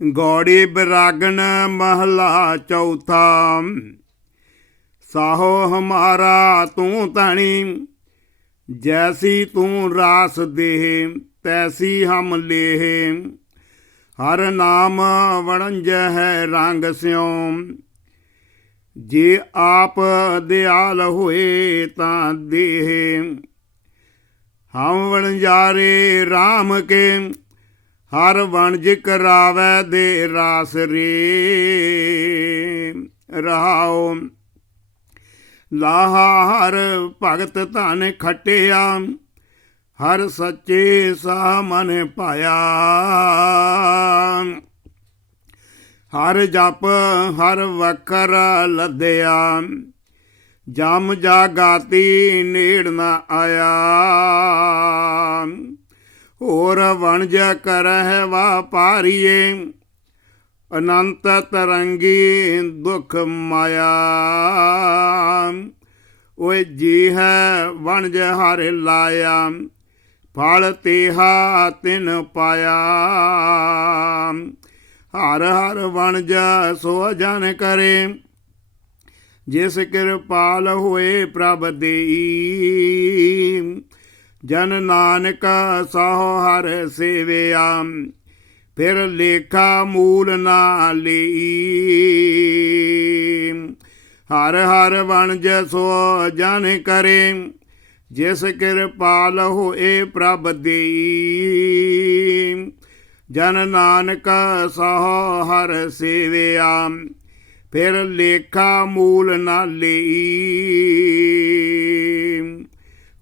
ਗੌੜੀ ਬਿਰਾਗਨ ਮਹਲਾ ਚੌਥਾ। ਸਾਹੋ ਹਮਾਰਾ ਤੂੰ ਤਣੀ ਜੈਸੀ ਤੂੰ ਰਾਸ ਦੇਹ, ਤੈਸੀ ਹਮ ਲੇਹ। ਹਰ ਨਾਮ ਵਣੰਜ ਹੈ ਰੰਗ ਸਿਉ, ਜੇ ਆਪ ਦਿਆਲ ਹੋਏ ਤਾਂ ਦੇਹ। ਹਮ ਵਣਜਾਰੇ RAM ਕੇ ਹਰ ਵਣਜ ਕਰਾਵੈ ਦੇ ਰਾਸ ਰੇ। ਰਹਾਉ। ਲਾਹਾ ਹਰ ਭਗਤ ਧਨ ਖਟਿਆ। ਹਰ ਸੱਚੇ ਸਾਹ ਮਨ ਪਾਇਆ। ਹਰ ਜਪ ਹਰ ਵਕਰ ਲੱਦਿਆ। ਜਮ ਜਾਗਾਤੀ ਨੇੜ ਨਾ ਆਇਆ। ਹੋਰ ਵਣਜ ਕਰਹਿ ਵਾਪਾਰੀਏ ਅਨੰਤ ਤਰੰਗੀ ਦੁਖ ਮਾਇਆ। ਓਏ ਜੀ ਹੈ ਵਣਜ ਹਰ ਲਾਇਆ, ਫਲ ਤੇਹਾ ਤਿਨ ਪਾਇਆ। ਹਰ ਹਰ ਵਣਜ ਸੋ ਜਨ ਕਰੇ, ਜਿਸ ਕਿਰਪਾਲ ਹੋਏ ਪ੍ਰਭ ਦੇਈ। ਜਨ ਨਾਨਕ ਸਹੁ ਹਰ ਸੇਵਿਆ, ਫਿਰ ਲੇਖਾ ਮੂਲ ਨਾ ਲਈ। ਹਰ ਹਰ ਵਣਜ ਸੋ ਜਨ ਕਰੇ, ਜਿਸ ਕਿਰਪਾਲ ਹੋਏ ਪ੍ਰਭ ਦੇਈ। ਜਨ ਨਾਨਕ ਸਹੁ ਹਰ ਸੇਵਿਆ, ਫਿਰ ਲੇਖਾ ਮੂਲ ਨਾ ਲਈ।